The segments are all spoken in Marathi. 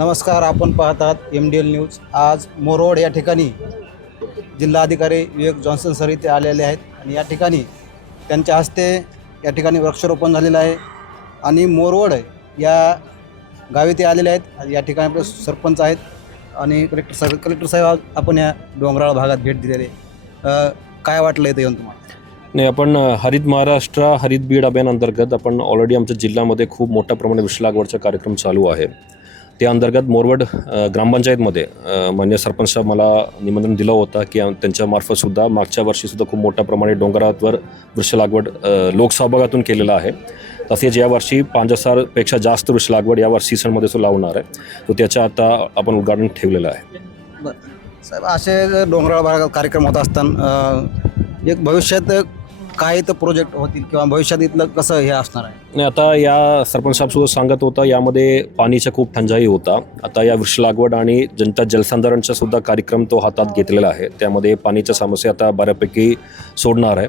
नमस्कार, आपण पाहत आहात MDL न्यूज। आज मोरोड या ठिकाणी जिल्हाधिकारी विवेक जॉन्सन सर इथे आलेले आहेत आणि या ठिकाणी त्यांच्या हस्ते या ठिकाणी वृक्षारोपण झालेलं आहे आणि मोरोड या गावी ते आलेले आहेत। या ठिकाणी आपले सरपंच आहेत आणि कलेक्टर साहेब आपण या डोंगराळ भागात भेट दिलेली काय वाटलं इथे येऊन तुम्हाला? नाही, आपण हरित महाराष्ट्र हरित बीड अभियान अंतर्गत आपण ऑलरेडी आमच्या जिल्ह्यामध्ये खूप मोठ्या प्रमाणात वृक्ष लागवडचा कार्यक्रम चालू आहे। त्या अंतर्गत मोरवड ग्रामपंचायतमध्ये मान्य सरपंच साहेब मला निमंत्रण दिलं होतं की त्यांच्यामार्फतसुद्धा मागच्या वर्षीसुद्धा खूप मोठ्या प्रमाणे डोंगरावर वृक्ष लागवड लोकसहभागातून केलेलं आहे। तसेच यावर्षी 5000पेक्षा जास्त वृक्ष लागवड यावर्षी सीझनमध्ये तो लावणार आहे, तो त्याच्या आता आपण उद्घाटन ठेवलेलं आहे। बरं साहेब, असे डोंगराळ भागात कार्यक्रम होत असताना एक भविष्यात काय तर प्रोजेक्ट होतील किंवा भविष्यात इथलं कसं हे असणार आहे? नाही, आता या सरपंच साहेबसुद्धा सांगत होता यामध्ये पाणीचा खूप टंचाई होता। आता या वृक्ष लागवड आणि जनता जलसंधारणचा सुद्धा कार्यक्रम तो हातात घेतलेला आहे, त्यामध्ये पाणीच्या समस्या आता बऱ्यापैकी सोडणार आहे।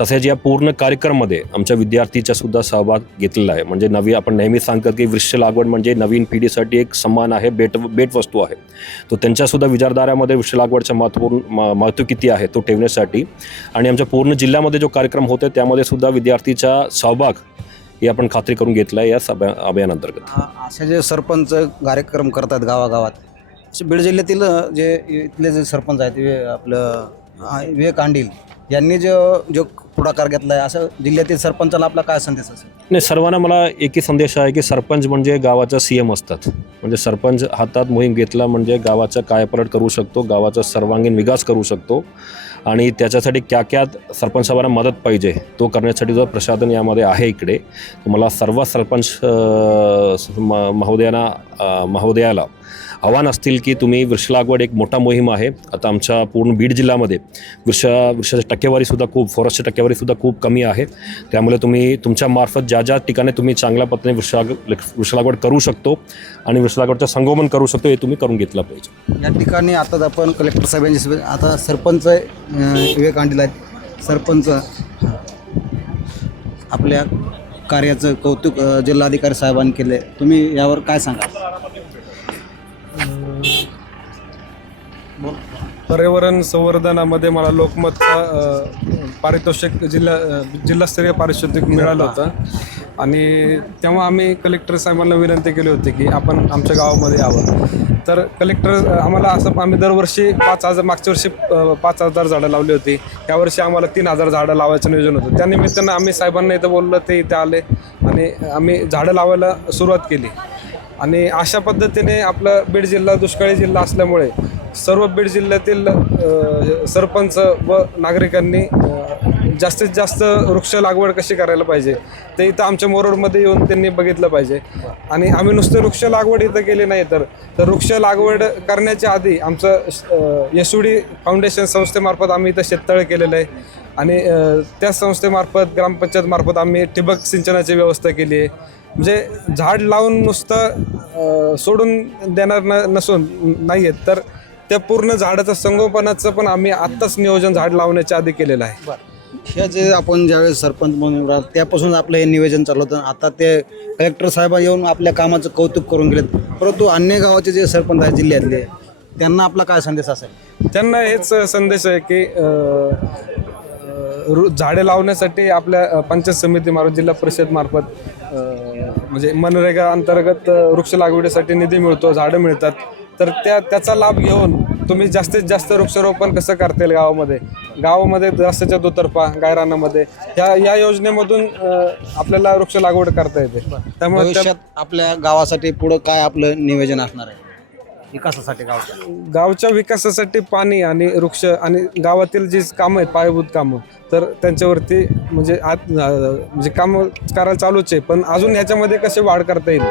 तसेच या पूर्ण कार्यक्रमामध्ये आमच्या विद्यार्थीचा सुद्धा सहभाग घेतलेला आहे। म्हणजे आपण नेहमी सांगतात की वृक्ष लागवड म्हणजे नवीन पिढीसाठी एक सन्मान आहे, भेटवस्तू आहे। तो त्यांच्यासुद्धा विचारधारामध्ये वृक्ष लागवडचं महत्त्व किती आहे तो ठेवण्यासाठी आणि आमच्या पूर्ण जिल्ह्यामध्ये जो कार्यक्रम होते त्यामध्ये सुद्धा विद्यार्थीचा सहभाग हे आपण खात्री करून घेतला आहे या अभियानांतर्गत। असे जे सरपंच कार्यक्रम करतात गावागावात, बीड जिल्ह्यातील जे इथले जे सरपंच आहेत आपलं विवेक आंडील यांनी जो पुढाकार घेतला आहे, असं जिल्ह्यातील सरपंचाला आपला काय संदेश असेल? नाही, सर्वांना मला एकही संदेश आहे की सरपंच म्हणजे गावाचा CM असतात। म्हणजे सरपंच हातात मोहीम घेतला म्हणजे गावाचा कायापालट करू शकतो, गावाचा सर्वांगीण विकास करू शकतो आणि त्याच्यासाठी क्या सरपंच साहेबांना मदत पाहिजे तो करण्यासाठी जो प्रशासन यामध्ये आहे इकडे, मला सर्व सरपंच महोदयाला आव्हान असतील की तुम्ही वृक्ष लागवड एक मोठा मोहीम आहे। आता आमच्या पूर्ण बीड जिल्ह्यामध्ये वृक्षाची टक्केवारीसुद्धा फॉरेस्टची टक्केवारीसुद्धा खूप कमी आहे, त्यामुळे तुम्ही तुमच्या मार्फत ज्या ठिकाणी तुम्ही चांगल्या पद्धतीने वृक्ष लागवड करू शकतो आणि वृक्ष लागवडचं संगोपन करू शकतो हे तुम्ही करून घेतलं पाहिजे। या ठिकाणी आता आपण कलेक्टर साहेबांची आता सरपंच विवेक आंडील आहेत, सरपंच आपल्या कार्याचं कौतुक जिल्हाधिकारी साहेबांनी केले, तुम्ही यावर काय सांगा? पर्यावरण संवर्धनामध्ये मला लोकमतचा पारितोषिक जिल्हास्तरीय पारितोषिक मिळालं होतं आणि तेव्हा आम्ही कलेक्टर साहेबांना विनंती केली होती की आपण आमच्या गावामध्ये यावं। तर कलेक्टर आम्हाला आम्ही दरवर्षी 5000, मागच्या वर्षी 5000 झाडं लावली होती, यावर्षी आम्हाला 3000 झाडं लावायचं नियोजन होतं। त्यानिमित्तानं आम्ही साहेबांना इथं बोललो, ते इथे आले आणि आम्ही झाडं लावायला सुरुवात केली आणि अशा पद्धतीने आपलं बीड जिल्हा दुष्काळी जिल्हा असल्यामुळे सर्व बीड जिल्ह्यातील सरपंच व नागरिकांनी जास्तीत जास्त वृक्ष लागवड कशी करायला पाहिजे ते इथं आमच्या मोरोडमध्ये येऊन त्यांनी बघितलं पाहिजे। आणि आम्ही नुसतं वृक्ष लागवड इथं केली नाही तर वृक्ष लागवड करण्याच्या आधी आमचं SUD फाउंडेशन संस्थेमार्फत आम्ही इथं शेततळे केलेलं आहे आणि त्या संस्थेमार्फत ग्रामपंचायतमार्फत आम्ही ठिबक सिंचनाची व्यवस्था केली आहे। म्हणजे झाड लावून नुसतं सोडून देणार नसून नाही आहेत, तर त्या पूर्ण झाडाचं संगोपनाचं पण आम्ही आत्ताच नियोजन झाड लावण्याच्या आधी केलेलं आहे। हे जे आपण ज्यावेळेस सरपंच म्हणून राहिलो त्यापासून आपलं हे नियोजन चालू होतं, आता ते कलेक्टर साहेब येऊन आपल्या कामाचं कौतुक करून गेलेत, परंतु अन्य गावाचे जे सरपंच आहेत जिल्ह्यातले त्यांना आपला काय संदेश असेल? त्यांना हेच संदेश आहे की झाडे लावण्यासाठी आपल्या पंचायत समितीमार्फत जिल्हा परिषदमार्फत म्हणजे मनरेगा अंतर्गत वृक्ष लागवडीसाठी निधी मिळतो, झाडं मिळतात, तर त्याचा लाभ घेऊन तुम्ही जास्तीत जास्त वृक्षारोपण कसं करता येईल गावामध्ये रस्त्याच्या दुतर्फा गायरानामध्ये या योजनेमधून आपल्याला वृक्ष लागवड करता येते। त्यामुळे भविष्यात आपल्या गावासाठी पुढं काय आपलं नियोजन असणार आहे विकासासाठी? गावच्या विकासासाठी पाणी आणि वृक्ष आणि गावातील जी कामं आहेत पायाभूत कामं, तर त्यांच्यावरती म्हणजे कामं करायला चालूच आहे, पण अजून ह्याच्यामध्ये कसे वाढ करता येईल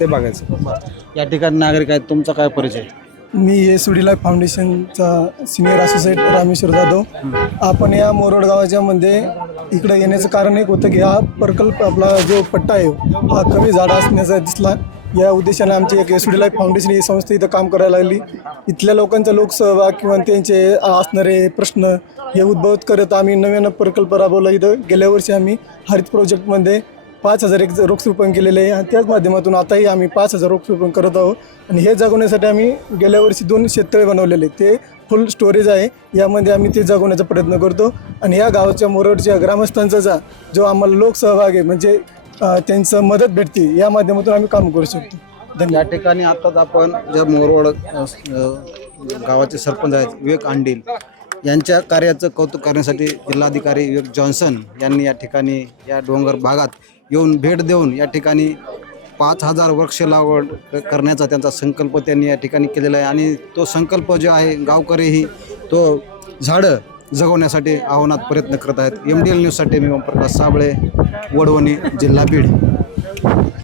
ते बघायचं। या ठिकाणी नागरिक आहेत, तुमचा काय परिचय? मी SUD लाईफ फाउंडेशनचा सिनियर असोसिएट रामेश्वर जाधव। आपण या मोरोड गावाच्या मध्ये इकडे येण्याचं कारण एक होतं की हा प्रकल्प आपला जो पट्टा आहे हा कमी झाडं असण्याचा दिसला, या उद्देशाने आमची एक SUD लाईफ फाउंडेशन ही संस्था इथं काम करायला लागली। इथल्या लोकांचा लोकसहभाग किंवा त्यांचे असणारे प्रश्न हे उद्भवत करत आम्ही नव्यानं प्रकल्प राबवला। इथं गेल्या वर्षी आम्ही हरित प्रोजेक्टमध्ये 5,000 एक वृक्षारोपण केलेले आहे आणि त्याच माध्यमातून आताही आम्ही 5,000 वृक्षारोपण करत आहोत. आणि हे जगवण्यासाठी आम्ही गेल्या वर्षी 2 शेततळे बनवलेले, ते फुल स्टोरेज आहे. यामध्ये आम्ही ते जगवण्याचा प्रयत्न करतो. आणि या गावाच्या मोरोडच्या ग्रामस्थांचा जो आम्हाला लोकसहभाग आहे, म्हणजे त्यांचं मदत भेटते, या माध्यमातून आम्ही काम करू शकतो. धन्यवाद. या ठिकाणी आताच आपण जे मोरोड गावाचे सरपंच आहेत विवेक आंडील यांच्या कार्याचं कौतुक करण्यासाठी जिल्हाधिकारी विवेक जॉन्सन यांनी या ठिकाणी या डोंगर भागात येऊन भेट देऊन या ठिकाणी 5,000 वृक्ष लागवड करण्याचा त्यांचा संकल्प त्यांनी या ठिकाणी केलेला आहे. आणि तो संकल्प जो आहे गावकरीही तो झाडं जगवण्यासाठी आव्हानात प्रयत्न करत आहेत. MDL न्यूजसाठी मी ओमप्रकाश साबळे, वडवणी, जिल्हा बीड.